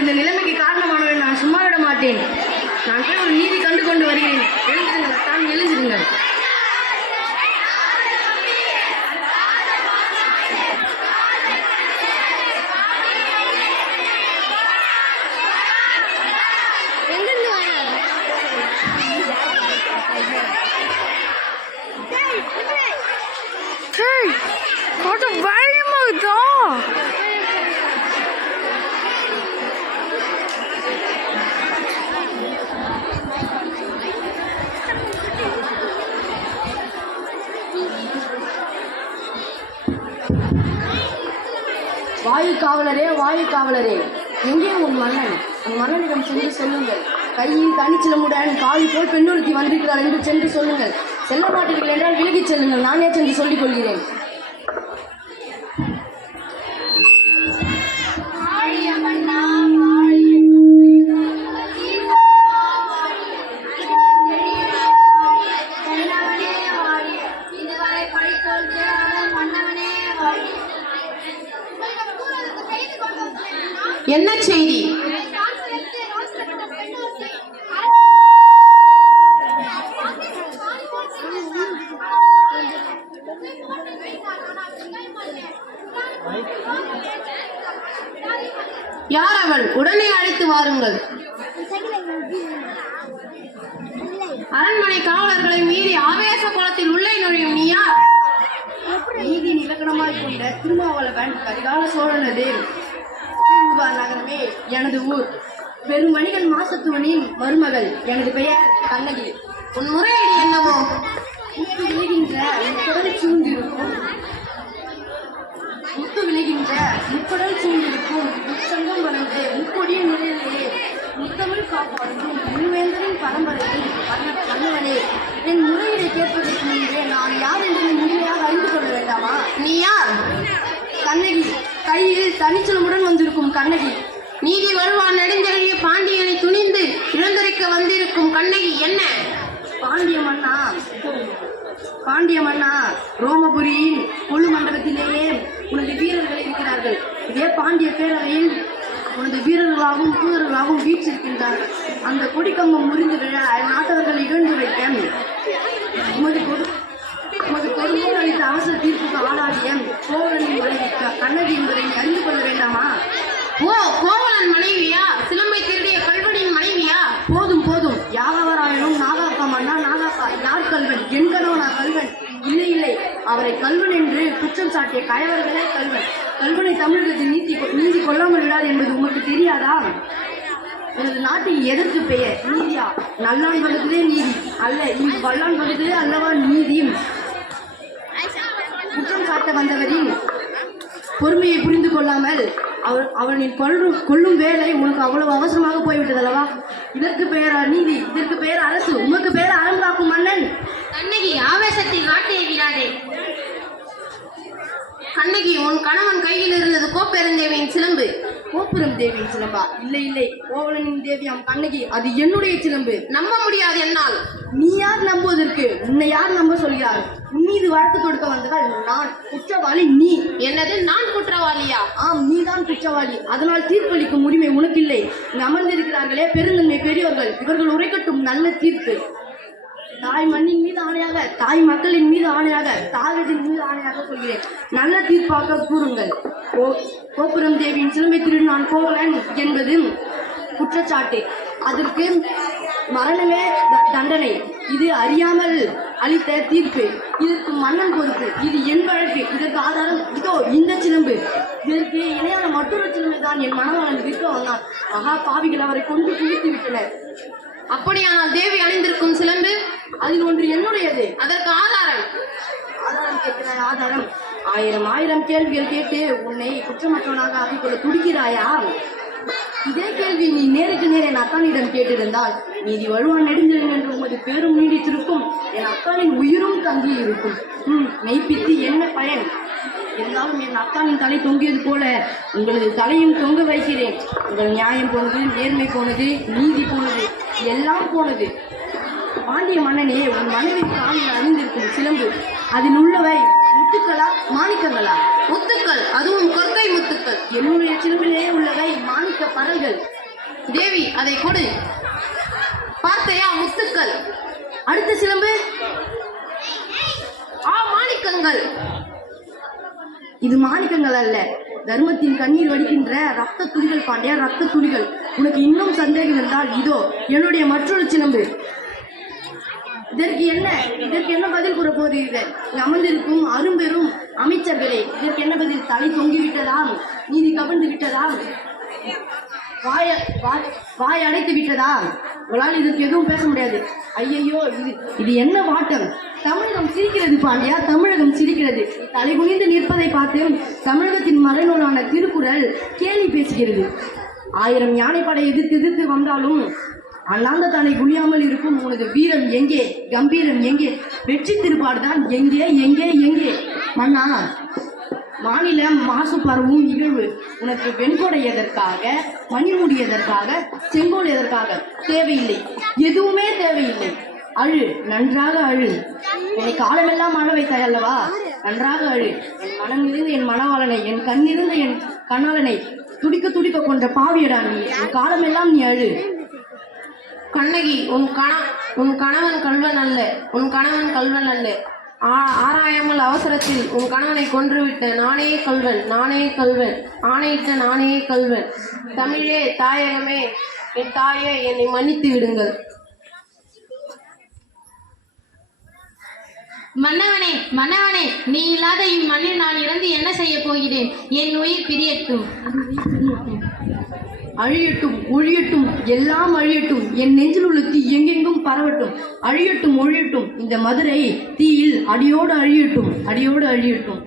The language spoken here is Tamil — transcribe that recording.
இந்த நிலைமைக்கு காரணமானவரை நான் சும்மா விட மாட்டேன். நான் போய் ஒரு நீதி கண்டு கொண்டு வருகிறேன். எழுந்திருங்கள் தான் எழுந்திருங்கள். வாயு காவலரே வாயு காவலரே. எங்கே உன் மன்னன்? உன் மன்னனிடம் சென்று சொல்லுங்கள். கையில் தனிச்சிலமுடன் காவி போல் பெண்ணொருத்தி வந்திருக்கிறார் என்று சென்று சொல்லுங்கள். செல்ல மாட்டீர்கள் என்றால் விலகிச் செல்லுங்கள். நானே சென்று சொல்லிக் கொள்கிறேன். என்ன செய்தி? யார் அவள்? உடனே அழைத்து வாருங்கள். அரண்மனை காவலர்களை மீறி ஆவேச குளத்தில் உள்ளே நுழையும் நீயா நீதி நிலக்கணமாய் கொண்ட திருமாவளவன் கரிகால சோழனது. பூம்புகார் நகரமே எனது ஊர். பெரும் வணிகன் மாசத்துவனின் மருமகள் எனது பெயர் கண்ணகி. உன் முறையீடு என்னவோ? முத்து விளைகின்ற முப்படல் சூழ்ந்திருக்கும். முத்து விளைகின்ற முப்படல் சூழ்ந்திருக்கும் உச்சங்கம் வளர்ந்து முத்து நிலையிலே முத்தமிழ் காப்பாற்றும் முன்வேந்தரின் பரம்பரையில் வண்ண மன்னவனே என் முறையீடை கேட்பதற்கு முன்பே நான் யார் என்று நீ முழுமையாக அறிந்து கொள்ள வேண்டாமா நீ யார் கண்ணகி கையில் தனிச்சலமுடன் வந்திருக்கும் கண்ணகி. நீதி வருவான் நெடுஞ்செழிய பாண்டியனை துணிந்து இழந்தரிக்க வந்திருக்கும் கண்ணகி என்ன? பாண்டிய மன்னா. பாண்டிய மன்னா ரோமபுரியின் கொழு மண்டபத்திலேயே உனது வீரர்கள் இருக்கிறார்கள். இதே பாண்டிய பேரவையில் உனது வீரர்களாகவும் தூதர்களாகவும் வீச்சிருக்கின்றார்கள் அந்த கொடிக்கம்பம் முறிந்து விழ நாட்டவர்கள் இழந்து வைக்க. உமது கொடுமையில் அளித்த அவசர தீர்ப்புக்கு ஆளாகிய கோவலனின் மனைவி கண்ணகி என்பதை நீ அறிந்து கொள்ள வேண்டாமா? ஓ கோவலன் மனைவியா? சிலம்பை திருடிய கல்வனின் மனைவியா? போதும் போதும். யாதவராயனும் நாகாக்கா மன்னா நாகாக்கா யார் கல்வன்? என் கணவனா கல்வன். இல்லை இல்லை. அவரை கல்வன் என்று குற்றம் சாட்டிய கயவர்களே கல்வன். கல்வனை தமிழகத்தில் நீதி நீதி கொள்ளாமல் விடாது என்பது உமக்கு தெரியாதா? எனது நாட்டில் எதற்கு பெயர்? நீதியா? நல்லான் பகுதியே நீதி. அல்ல இங்கு வல்லான் பகுதியே அல்லவா நீதி குற்றம் சாட்ட வந்தவரின் பொறுமையை புரிந்து கொள்ளாமல் அவர் அவனின் கொல்லும் கொல்லும் வேலை உனக்கு அவ்வளவு அவசரமாக போய்விட்டது அல்லவா இதற்கு பெயர் நீதி இதற்கு பெயர் அரசு உமக்கு பெயர் அறம் காக்கும் மன்னன். கண்ணகி ஆவேசத்தில் நாட்டை விடாதே. கண்ணகி உன் கணவன் கையில் இருந்தது கோப்பெருந்தேவியின் சிலம்பு. கோபுரம் தேவியின் சிலம்பா? இல்லை இல்லை. கோவலனின் தேவியாம் கண்ணகி அது என்னுடைய சிலம்பு. நம்ப முடியாது என்னால். நம்புவதற்கு உன்னை யார் நம்ப சொல்கிறார்? மீது வழக்கு தொடுக்க வந்தவள் நான் குற்றவாளி நீ. என்னது நான் குற்றவாளியா? ஆம் நீதான் குற்றவாளி. அதனால் தீர்ப்பளிக்கும் உரிமை உனக்கில்லை. இங்கு அமர்ந்திருக்கிறார்களே பெருந்தன்மை பெரியவர்கள். இவர்கள் உரைக்கட்டும் நல்ல தீர்ப்பு. தாய் மண்ணின் மீது ஆணையாக தாய் மக்களின் மீது ஆணையாக தாயத்தின் மீது ஆணையாக சொல்கிறேன். நல்ல தீர்ப்பாக கூறுங்கள். கோ- கோபுரம் தேவியின் சிலம்பை திரு நான் கோவலன் என்பது குற்றச்சாட்டு. அதற்கு மரணமே த- தண்டனை. இது அறியாமல் அளித்த தீர்ப்பு. இதற்கு மன்னன் பொறுப்பு இது என் வழக்கு. இதற்கு ஆதாரம் இதோ இந்த சிலம்பு. இதற்கு இணையான மற்றொரு சிலம்பு தான் என் மனவளன் விற்க வந்தான். மகா பாவிகள் அவரை கொண்டு குவித்து விட்டனர். அப்படியானால் தேவி அணிந்திருக்கும் சிலம்பு? அதில் ஒன்று என்னுடையது. அதற்கு ஆதாரம். ஆதாரம் கேட்கிறார் ஆதாரம். ஆயிரம் ஆயிரம் கேள்விகள் கேட்டு உன்னை குற்றமற்றவனாக ஆக்கிக்கொள்ள துடிக்கிறாயா? இதே கேள்வி நீ நேருக்கு நேரே என் அத்தானிடம் கேட்டிருந்தால் நீதி வழுவான் நெடுஞ்செழியன் என்று உமது பேரும் நீடித்திருக்கும். என் அத்தானின் உயிரும் தங்கி இருக்கும் ம் மெய்ப்பித்து என்ன பயன்? இருந்தாலும் என் அத்தானின் தலை தொங்கியது போல உங்களது தலையும் தொங்க வைக்கிறேன். உங்கள் நியாயம் போனது நேர்மை போனது நீதி போனது எல்லாம் போனது. பாண்டிய மன்னனே உன் மனைவி காலில் அணிந்திருக்கும் சிலம்பு. அதில் உள்ளவை முத்துக்களா மாணிக்கங்களா முத்துக்கள்! என்னுடைய சிறுவிலே உள்ளவை மாணிக்க பரல்கள் தேவி அதை கொடு. பார்த்தையா முத்துக்கள். அடுத்த சிலம்பு. ஆ மாணிக்கங்கள். இது மாணிக்கங்கள் அல்ல. தர்மத்தின் கண்ணீர் வடிக்கின்ற ரத்த துளிகள் பாண்டியா ரத்த துளிகள். உனக்கு இன்னும் சந்தேகம் இருந்தால் இதோ என்னுடைய மற்றொரு சிலம்பு. இதற்கு என்ன? இதற்கு என்ன பதில் கூற போகிறீர்கள்? அமர்ந்திருக்கும் அரும்பெரும் அமைச்சர்களே இதற்கு என்ன பதில்? தலை தொங்கி விட்டதாம் நீதி கவிழ்ந்து விட்டதாம்? வாய வாய் வாய் அடைத்து விட்டதா உங்களால் இதற்கு எதுவும் பேச முடியாது. ஐயையோ இது இது என்ன வாட்டம்? தமிழகம் சிரிக்கிறது பாண்டியா? தமிழகம் சிரிக்கிறது. தலை குனிந்து நிற்பதை பார்த்து தமிழகத்தின் மறைநூலான திருக்குறள் கேலி பேசுகிறது. ஆயிரம் யானைப்படை எதிர்த்து எதிர்த்து வந்தாலும் அண்ணாந்த தலை குனியாமல் இருக்கும் உனது வீரம் எங்கே? கம்பீரம் எங்கே? வெற்றி திருப்பாடுதான் எங்கே எங்கே எங்கே? மன்னா மாநில மாசு பரவும் நிகழ்வு உனக்கு வெண்கொடை எதற்காக மணிமுடி எதற்காக செங்கோல் எதற்காக தேவையில்லை. எதுவுமே தேவையில்லை. அழு நன்றாக அழு. என்னை காலமெல்லாம் அழ வைத்தாய் அல்லவா நன்றாக அழு. என் மனம் இருந்து என் மனவாளனை என் கண்ணிருந்து என் கண்ணாளனை துடிக்க துடிக்க கொண்ட பாவியடா நீ. என் காலமெல்லாம் நீ அழு. கண்ணகி உன் கண உன் கணவன் கல்வன் அல்ல. உன் கணவன் கல்வன் அல்ல. ஆ- ஆராயாமல் அவசரத்தில் உன் கணவனை கொன்றுவிட்ட நானே கல்வன் நானே கல்வன் ஆணையிட்ட நானே கல்வன் தமிழே தாயகமே என் தாயே என்னை மன்னித்து விடுங்கள். மன்னவனே மன்னவனே நீ இல்லாத இம்மண்ணில் நான் இறந்து என்ன செய்ய போகிறேன்? என் உயிர் பிரியட்டும். அழியட்டும் ஒழியட்டும் எல்லாம் அழியட்டும். என் நெஞ்சில் உள்ள தீ எங்கெங்கும் பரவட்டும். அழியட்டும் ஒழியட்டும். இந்த மதுரை தீயில் அடியோடு அழியட்டும் அடியோடு அழியட்டும்.